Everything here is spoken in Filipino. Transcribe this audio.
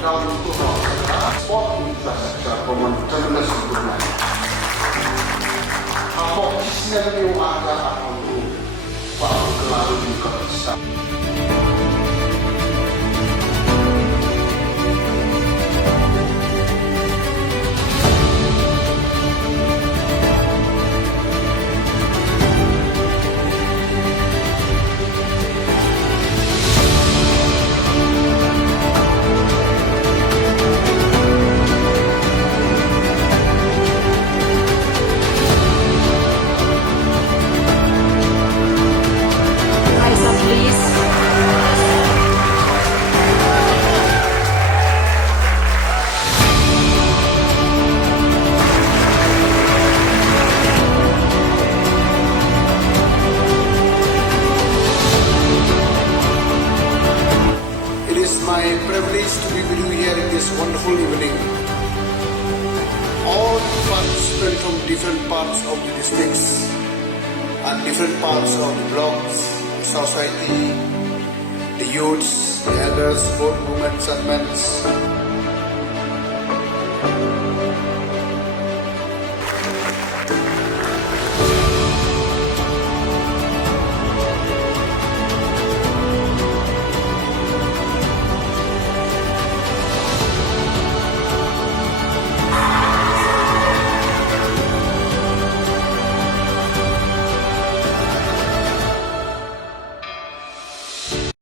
pagkakaroon ito sa sport infrastructure pemerintah nasional. Ako, sinabi yung aga ako para klaro yung kapisa. My privilege to be with you here in this wonderful evening. All participants from different parts of the districts and different parts of the blocks, the society, the youths, the elders, both women and men,